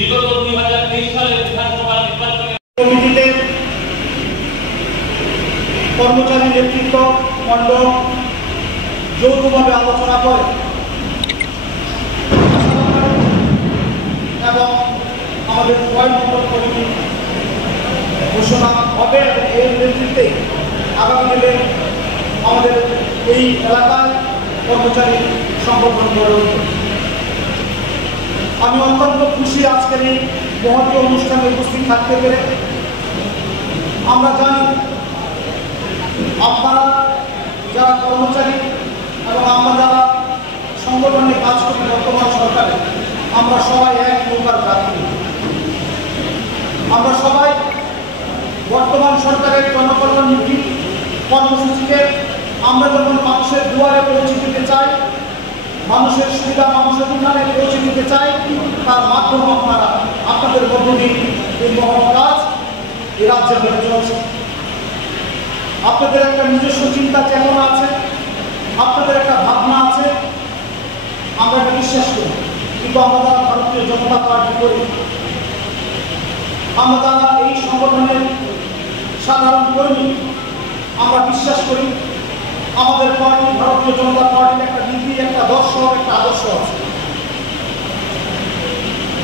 বিগত 2023 সালের বিধানসভা নির্বাচনে কমিটিতে কর্মচারী নেতৃত্ব মণ্ডল যৌথভাবে আলোচনা করে এবং আমাদের ৬ নম্বর কমিটি ঘোষণা হবে এবং এর নেতৃত্বে আগামী দিনে আমাদের এই এলাকায় কর্মচারী সংগঠন গড়ে উঠবে। আমি অত্যন্ত খুশি আজকের এই মহতী অনুষ্ঠানে উপস্থিত থাকতে পেরে। আমরা জানি আপনারা যারা কর্মচারী এবং আমরা যারা সংগঠনে কাজ করি বর্তমান সরকারে, আমরা সবাই এক নৌকার যাত্রী। আমরা সবাই বর্তমান সরকারের জনকল্যাণমুখী কর্মসূচিকে আমরা যখন মানুষের দুয়ারে পৌঁছে দিতে চাই, মানুষের সুবিধা মানুষের উন্নয়নে পৌঁছে দিতে চাই, তার মাধ্যমে আপনারা আপনাদের মধ্য দিয়ে এই মহৎ কাজ এই রাজ্যে হয়ে চলছে। আপনাদের একটা নিজস্ব চিন্তা চেতনা আছে, আপনাদের একটা ভাবনা আছে, আমরা এটা বিশ্বাস করি। কিন্তু আমরা যারা ভারতীয় জনতা পার্টি করি, আমরা যারা এই সংগঠনের সাধারণ কর্মী, আমরা বিশ্বাস করি আমাদের পার্টি ভারতীয় জনতা পার্টির একটা নীতি, একটা দর্শন, একটা আদর্শ আছে।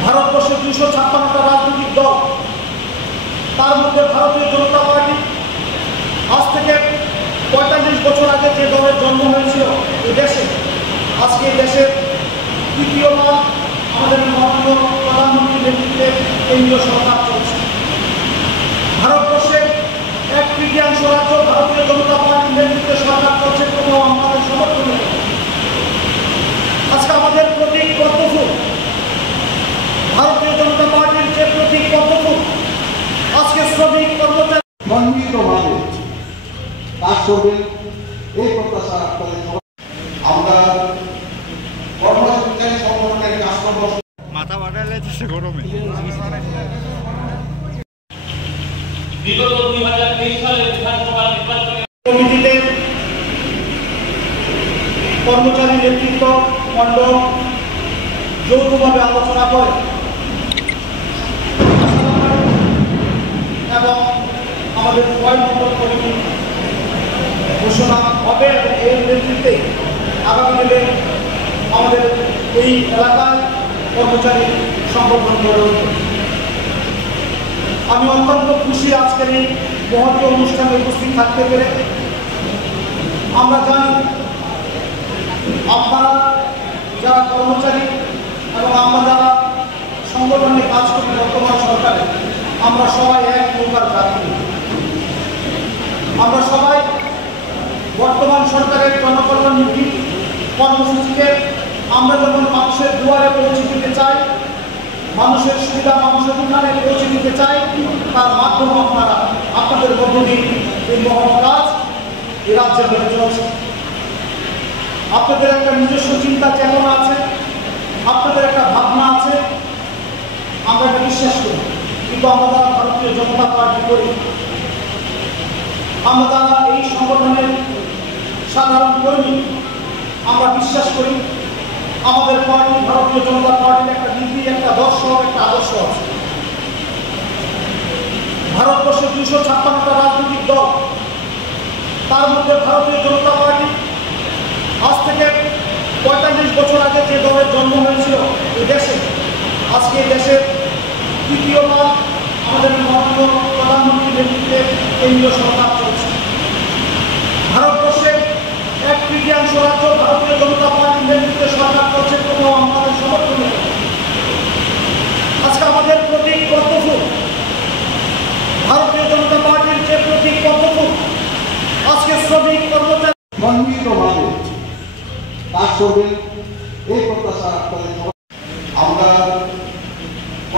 ভারতবর্ষের 256টা রাজনৈতিক দল, তার মধ্যে ভারতীয় জনতা পার্টি আজ থেকে 45 বছর আগে যে দলের জন্ম হয়েছিল এই দেশে, আজকে এই দেশের তৃতীয়বার আমাদের মাননীয় প্রধানমন্ত্রীর নেতৃত্বে কেন্দ্রীয় সরকার চলছে। ভারতবর্ষের 1/3 রাজ্য ভারতীয় জনতা পার্টির নেতৃত্বে সরকার চলছে, কোনো আমাদের সমর্থন নেই। আজকে আমাদের প্রতীক পদ্মফুল, ভারতীয় জনতা পার্টির যে প্রতীক পদ্মফুল, আজকে শ্রমিক কর্মচারী সম্মিলিতভাবে কাজ করবেন এই প্রত্যাশা আপনাদের। আমরা কর্মচারী সংগঠনের কাজকর্ম মাথা বাড়ালে গরমে বিগত 2023 সালের বিধানসভা নির্বাচনে কমিটিতে কর্মচারী নেতৃত্ব মণ্ডল যৌথভাবে আলোচনা করে এবং আমাদের ৬ নম্বর কমিটি ঘোষণা হবে এবং এর নেতৃত্বে আগামী দিনে আমাদের এই এলাকায় কর্মচারী সংগঠন গড়ে উঠবে। আমি অত্যন্ত খুশি আজকের এই মহতী অনুষ্ঠানে উপস্থিত থাকতে পেরে। আমরা জানি আপনারা যারা কর্মচারী এবং আমরা যারা সংগঠনে কাজ করি বর্তমান সরকারে, আমরা সবাই এক নৌকার যাত্রী। আমরা সবাই বর্তমান সরকারের জনকল্যাণমুখী কর্মসূচিকে আমরা যখন মানুষের দুয়ারে পৌঁছে দিতে চাই, মানুষের সুবিধা মানুষের উন্নয়নে পৌঁছে দিতে চাই, তার মাধ্যমে আপনারা আপনাদের মধ্য দিয়ে এই মহৎ কাজ এই রাজ্যে হয়ে চলছে। আপনাদের একটা নিজস্ব চিন্তা চেতনা আছে, আপনাদের একটা ভাবনা আছে, আমরা এটা বিশ্বাস করি। কিন্তু আমরা যারা ভারতীয় জনতা পার্টি করি, আমরা যারা এই সংগঠনের সাধারণ কর্মী, আমরা বিশ্বাস করি আমাদের পার্টি ভারতীয় জনতা পার্টির একটা নীতি, একটা দর্শন, একটা আদর্শ আছে। ভারতবর্ষের 256টা রাজনৈতিক দল, তার মধ্যে ভারতীয় জনতা পার্টি আজ থেকে 45 বছর আগে যে দলের জন্ম হয়েছিল এই দেশে, আজকে এই দেশের তৃতীয়বার আমাদের মাননীয় প্রধানমন্ত্রীর নেতৃত্বে কেন্দ্রীয় সরকার চলছে। ভারতবর্ষের 1/3 রাজ্য ভারতীয় জনতা পার্টির নেতৃত্বে সরকার চলছে, কোনো আমাদের সমর্থন নেই। আজকে আমাদের প্রতীক পদ্মফুল, ভারতীয় জনতা পার্টির যে প্রতীক পদ্মফুল, আজকে শ্রমিক কর্মচারী সম্মিলিতভাবে কাজ করবেন